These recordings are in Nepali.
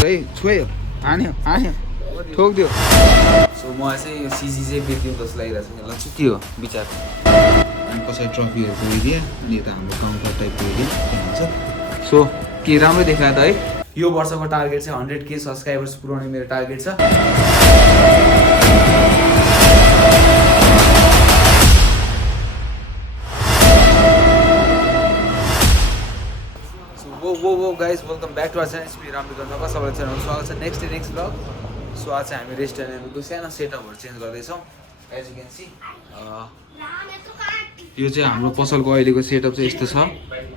सुन्छ है छोयो हान्यो हान्यो ठोकिदियो सो म चाहिँ यो सिजी चाहिँ बेच्दिउँ जस्तो लागिरहेको छ ल के हो विचार अनि कसै ट्रफीहरूको एरिया अनि यता हाम्रो काउन्टर टाइपको एरिया हुन्छ सो के राम्रो देखायो त है यो वर्षको टार्गेट चाहिँ 100K सब्सक्राइबर्स पुऱ्याउने मेरो टार्गेट छ वो guys welcome back to our channel स्पी राम्रो गर्नु सबैलाई च्यानलमा स्वागत छ नेक्स्ट ब्लग सो आज चाहिँ हामी रेस्टुरेन्टको सानो सेटअपहरू चेन्ज गर्दैछौँ एज यु क्यान सी यो चाहिँ हाम्रो पसलको अहिलेको सेटअप चाहिँ यस्तो छ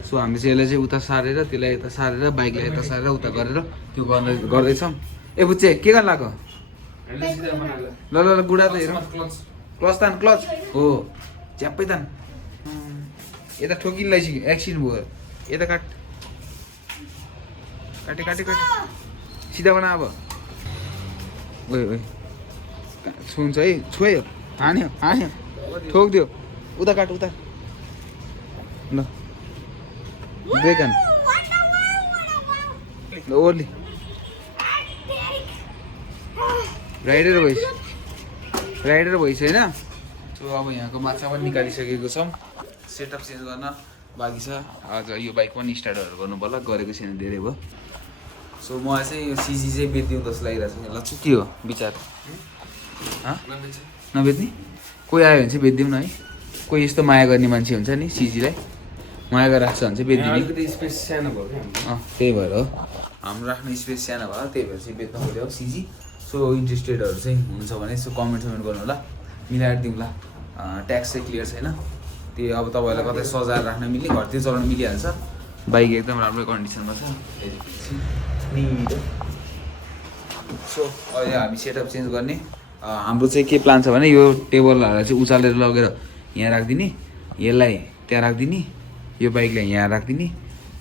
सो हामी चाहिँ यसलाई चाहिँ उता सारेर त्यसलाई यता सारेर बाइकलाई यता सारेर उता गरेर त्यो गर्दैछौँ ए बुच्चे के गर्न लाग्यो ल ल गुडा त हेरौँ क्लच तान क्लच हो झ्याप्पै तान यता ठोकिन लगाइसक्यो एक्सिडेन्ट भयो यता काटे सिधा बना अब ओए सुन्छ है छोयो हान्यो ठोकिदियो उता काट उता ल ब्रेक हान ल ओर्ली राइडर भइस होइन सो अब यहाँको माछा पनि निकालिसकेको छौँ सेटअप चेन्ज गर्न बाँकी छ आज यो बाइक पनि स्टार्टहरू गर्नु पर्ला गरेको छैन धेरै भयो सो म चाहिँ यो सिजी चाहिँ बेच्दिउँ जस्तो लागिरहेको छ ल के हो विचार नबेच्ने कोही आयो भने चाहिँ बेच्दिउँ न है कोही यस्तो माया गर्ने मान्छे हुन्छ नि सिजीलाई माया गरेर राख्छ भने चाहिँ बेच्दिने स्पेस सानो भयो क्या त्यही भएर हो हाम्रो आफ्नो स्पेस सानो भयो त्यही भएर चाहिँ बेच्नु पऱ्यो सिजी सो इन्ट्रेस्टेडहरू चाहिँ हुन्छ भने यसो कमेन्ट गर्नु होला मिलाएर दिउँला ट्याक्स चाहिँ क्लियर छैन त्यो अब तपाईँहरूलाई कतै सजाएर राख्न मिल्ने घरतिर चलाउनु मिलिहाल्छ बाइक एकदम राम्रो कन्डिसनमा छ सो अहिले हामी सेटअप चेन्ज गर्ने हाम्रो चाहिँ के प्लान छ भने यो टेबलहरूलाई चाहिँ उचालेर लगेर यहाँ राखिदिने यसलाई त्यहाँ राखिदिने यो बाइकलाई यहाँ राखिदिने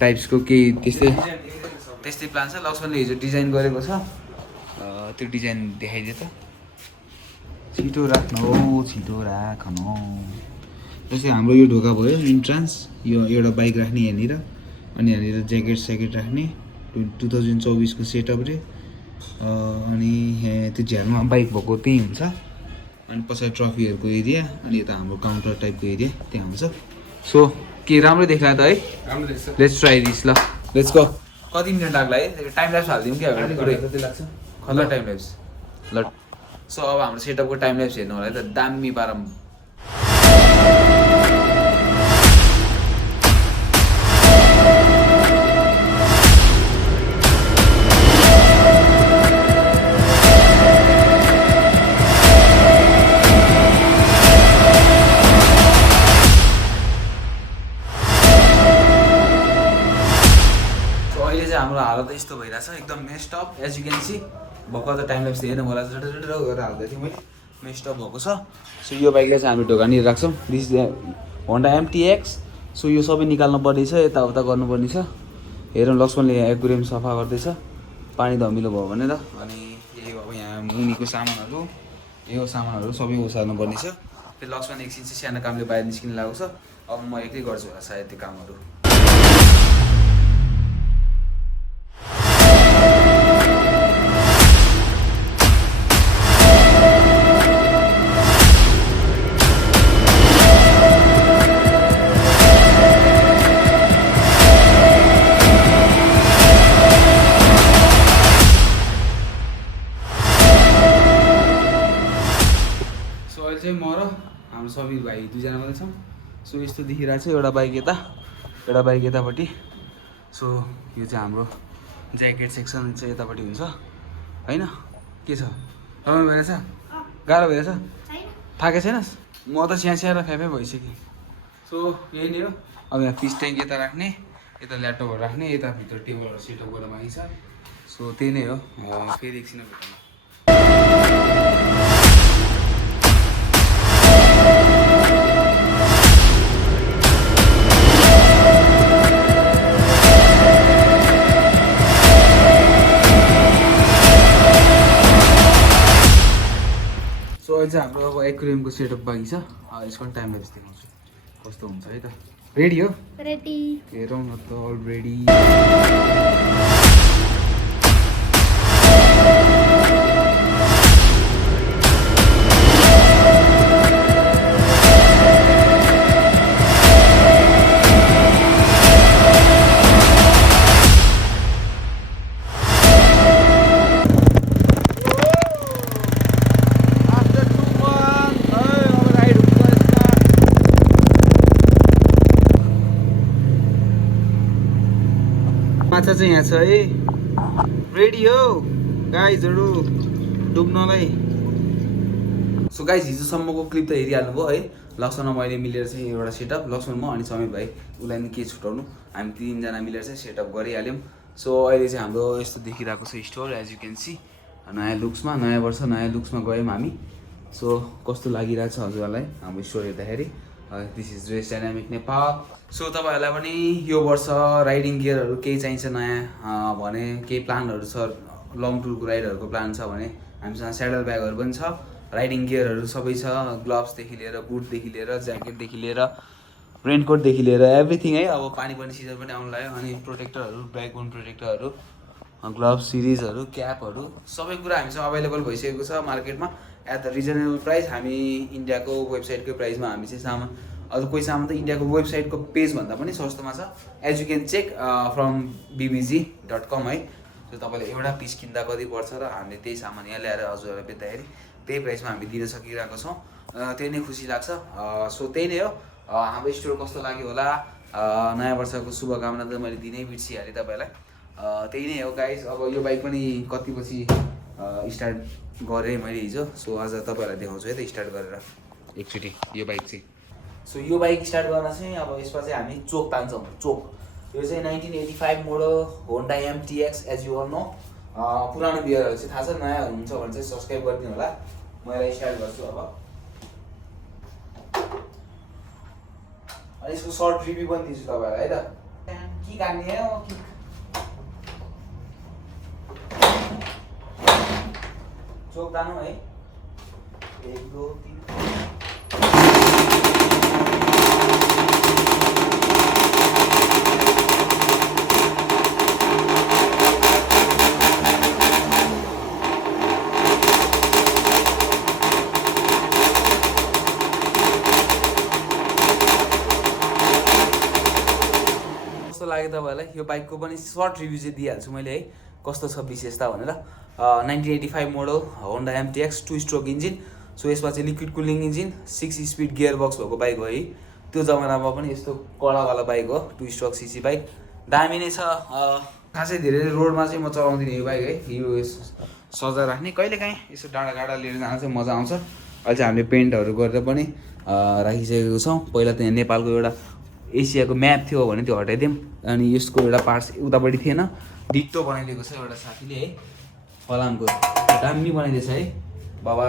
टाइप्सको केही त्यस्तै प्लान छ लक्ष्मणले हिजो डिजाइन गरेको छ त्यो डिजाइन देखाइदियो त छिटो राख्नु जस्तै हाम्रो यो ढोका भयो इन्ट्रान्स यो एउटा बाइक राख्ने यहाँनिर अनि यहाँनिर ज्याकेट राख्ने 2024 को सेटअप रे अनि त्यो झ्यालमा बाइक भएको त्यही हुन्छ अनि पछाडि ट्रफीहरूको एरिया अनि यता हाम्रो काउन्टर टाइपको एरिया त्यहाँ हुन्छ सो के राम्रो देखायो त है लेट्स ट्राई दिस ल लेट्स गो कति मिनट लाग्ला है टाइम ल्याप्स हालिदिउँ क्या कति लाग्छ खल्ला टाइम ल्याप्स ल सो अब हाम्रो सेटअपको टाइम ल्याप्स हेर्नु होला है त दामी पारम हाम्रो हालत यस्तो भइरहेछ एकदम messed up as you can see भर्खर त टाइम ल्याप्स हेर्नु मलाई गरेर हाल्दै थिएँ मैले मेस्टअप भएको छ सो यो बाइकलाई चाहिँ हामी ढोकानिर राख्छौँ दिस होन्डा MTX सो यो सबै निकाल्नु पर्ने छ यताउता गर्नुपर्ने छ हेरौँ लक्ष्मणले यहाँ एक्वेरियम सफा गर्दैछ पानी धमिलो भयो भनेर अनि यही अब यहाँ मुनिको सामानहरू यो सामानहरू सबै ओसार्नु पर्ने छ फेरि लक्ष्मण एकछिन चाहिँ सानो कामले बाहिर निस्किन लागेको छ अब म एक्लै गर्छु होला सायद त्यो कामहरू चाहिँ म र हाम्रो सबै भाइ दुईजना मात्रै छौँ सो यस्तो देखिरहेको छ एउटा बाइक यतापट्टि सो यो चाहिँ हाम्रो ज्याकेट सेक्सन चाहिँ यतापट्टि हुन्छ होइन के छ रमाइलो भइरहेछ गाह्रो भइरहेछ थाकेको छैनस् म त स्याहार फ्याफै भइसकेँ सो यही नै हो अब यहाँ फिस ट्याङ्क यता राख्ने यता ल्यापटपहरू राख्ने यता भित्र टेबलहरू सेटअप गरेर बाँकी छ सो त्यही नै हो फेरि एकछिन भेटौँ अहिले चाहिँ हाम्रो अब एक्वेरियमको सेटअप बाँकी छ यसको पनि टाइम ल्याप्स देखाउँछु कस्तो हुन्छ है त रेडी हो रेडी हेरौँ न त अलरेडी माछा चाहिँ यहाँ छ है रेडी हो गाइजहरु डुब्नलाई सो गाइज हिजोसम्मको क्लिप त हेरिहाल्नुभयो है लक्ष्मण मैले मिलेर चाहिँ एउटा सेटअप लक्ष्मण म अनि समीर भाइ उसलाई नि के छुटाउनु हामी तीनजना मिलेर चाहिँ सेटअप गरिहाल्यौँ सो अहिले चाहिँ हाम्रो यस्तो देखिरहेको छ store as you can see नयाँ लुक्समा नयाँ वर्ष नयाँ लुक्समा गयौँ हामी सो कस्तो लागिरहेको छ हजुरहरूलाई हाम्रो स्टोर हेर्दाखेरि this is dress dynamic Nepal so तपाईँहरूलाई पनि यो वर्ष राइडिङ गियरहरू केही चाहिन्छ नयाँ भने केही प्लानहरू छ लङ टुरको राइडहरूको प्लान छ भने हामीसँग स्याडल ब्यागहरू पनि छ राइडिङ गियरहरू सबै छ ग्लोभ्सदेखि लिएर बुटदेखि लिएर ज्याकेटदेखि लिएर रेनकोटदेखि लिएर एभ्रिथिङ है अब पानी पर्ने सिजन पनि आउनु लाग्यो अनि प्रोटेक्टरहरू ब्याकबोन प्रोटेक्टरहरू ग्लोभ्स सिरिजहरू क्यापहरू सबै कुरा हामीसँग अभाइलेबल भइसकेको छ मार्केटमा एट द रिजनेबल प्राइस हामी इन्डियाको वेबसाइटकै प्राइसमा हामी चाहिँ सामान अझ कोही सामान त इन्डियाको वेबसाइटको पेजभन्दा पनि सस्तोमा छ as you can check from bbg.com है सो तपाईँले एउटा पिस किन्दा कति पर्छ र हामीले त्यही सामान यहाँ ल्याएर हजुरहरूलाई बेच्दाखेरि त्यही प्राइसमा हामी दिन सकिरहेको छौँ त्यही नै खुसी लाग्छ सो त्यही नै हो हाम्रो स्टोर कस्तो लाग्यो होला नयाँ वर्षको शुभकामना त मैले दिनै बिर्सिहालेँ तपाईँलाई त्यही नै हो गाइज अब यो बाइक पनि कति पछि स्टार्ट गरेँ मैले हिजो सो आज तपाईँहरूलाई देखाउँछु है त स्टार्ट गरेर एकचोटि यो बाइक चाहिँ सो यो बाइक स्टार्ट गर्न चाहिँ अब यसमा चाहिँ हामी चोक तान्छौँ चोक यो चाहिँ 1985 model Honda MTX as you all know पुरानो बियरहरू चाहिँ थाहा छ नयाँ हुन्छ भने चाहिँ सब्सक्राइब गरिदिनु होला म यसलाई स्टार्ट गर्छु अब अनि यसको सर्ट रिभ्यू पनि दिन्छु तपाईँहरूलाई है त के काट्ने हो चोक तानौँ है 1 2 3 लाग्यो तपाईँहरूलाई यो बाइकको पनि सर्ट रिभ्यू चाहिँ दिइहाल्छु मैले है कस्तो छ विशेषता भनेर 1985 model Honda MTX 2 stroke engine so यसमा चाहिँ liquid cooling engine 6 speed gear box भएको बाइक हो है त्यो जमानामा पनि यस्तो कडावाला बाइक हो 2 स्ट्रोक सीसी बाइक दामी नै छ खासै धेरै रोडमा चाहिँ म चलाउँदिनँ यो बाइक है यो सजाय राख्ने कहिलेकाहीँ यसो डाँडा गाडा लिएर जान चाहिँ मजा आउँछ अहिले चाहिँ हामीले पेन्टहरू गरेर पनि राखिसकेको छौँ पहिला त यहाँ नेपालको एउटा एसियाको म्याप थियो भने त्यो हटाइदिउँ अनि यसको एउटा पार्ट्स उतापट्टि थिएन डिक्टो बनाइदिएको छ एउटा साथीले है फलामको दामी बनाइदिएछ है बाबा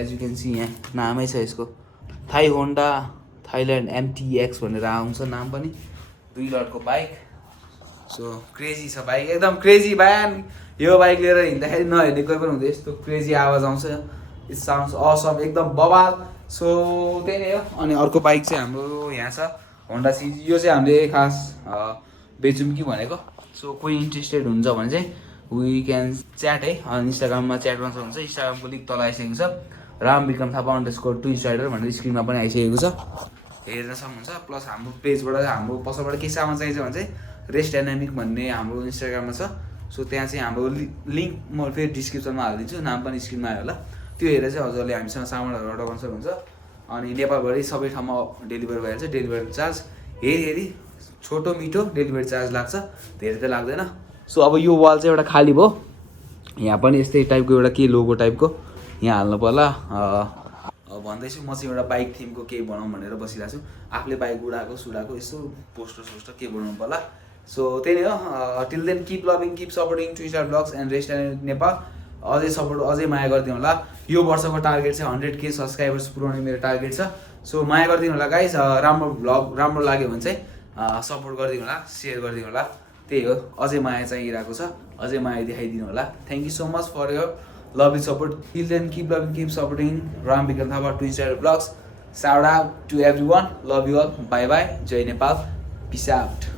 एज यु क्यान सी यहाँ नामै छ यसको थाई होन्डा थाइल्यान्ड MTX भनेर आउँछ नाम पनि 2 लटको बाइक सो क्रेजी छ बाइक एकदम क्रेजी ब्यान यो बाइक लिएर हिँड्दाखेरि नहेर्ने कोही पनि हुँदैन यस्तो क्रेजी आवाज आउँछ इट साउन्ड्स असम एकदम बवाल सो त्यही नै हो अनि अर्को बाइक चाहिँ हाम्रो यहाँ छ होन्डा CG यो चाहिँ हामीले खास बेचौँ कि भनेको सो कोही इन्ट्रेस्टेड हुन्छ भने चाहिँ वी क्यान च्याट है इन्स्टाग्राममा च्याट गर्न सक्नुहुन्छ इन्स्टाग्रामको लिङ्क तल आइसकेको छ रामविक्रम थापा _ ट्विन्सराइडर भनेर स्क्रिनमा पनि आइसकेको छ हेर्न सक्नुहुन्छ प्लस हाम्रो पेजबाट हाम्रो पसलबाट केही सामान चाहिन्छ भने चाहिँ रेस्ट डाइनामिक भन्ने हाम्रो इन्स्टाग्राममा छ सो त्यहाँ चाहिँ हाम्रो लिङ्क म फेरि डिस्क्रिप्सनमा हालिदिन्छु नाम पनि स्क्रिनमा आयो होला त्यो हेरेर चाहिँ हजुरले हामीसँग सामानहरू अर्डर गर्न सक्नुहुन्छ अनि नेपालभरि सबै ठाउँमा डेलिभर भइहाल्छ डेलिभरी चार्ज हेरी छोटो मिठो डेलिभरी चार्ज लाग्छ धेरै त लाग्दैन सो अब यो वाल चाहिँ एउटा खाली भयो यहाँ पनि यस्तै टाइपको एउटा के लोगो टाइपको यहाँ हाल्नु पर्ला भन्दैछु म चाहिँ एउटा बाइक थिमको केही बनाऊँ भनेर बसिरहेको छु आफूले बाइक उडाएको सुडाएको यसो पोस्टर केही बनाउनु पर्ला सो त्यही नै हो till then keep loving keep supporting twins rider vlogs and rest Nepal अझै सपोर्ट अझै माया गरिदिनु होला यो वर्षको टार्गेट चाहिँ 100K सब्सक्राइबर्स पुऱ्याउने मेरो टार्गेट छ सो माया गरिदिनु होला गाइस राम्रो भ्लग राम्रो लाग्यो भने चाहिँ सपोर्ट गरिदिनु होला सेयर गरिदिनु होला त्यही हो अझै माया चाहिरहेको छ अझै माया देखाइदिनु होला thank you so much for your love and support till then keep loving keep supporting Ramvikram Thapa twins rider vlogs shout out to everyone love you all bye bye जय नेपाल पिस आउट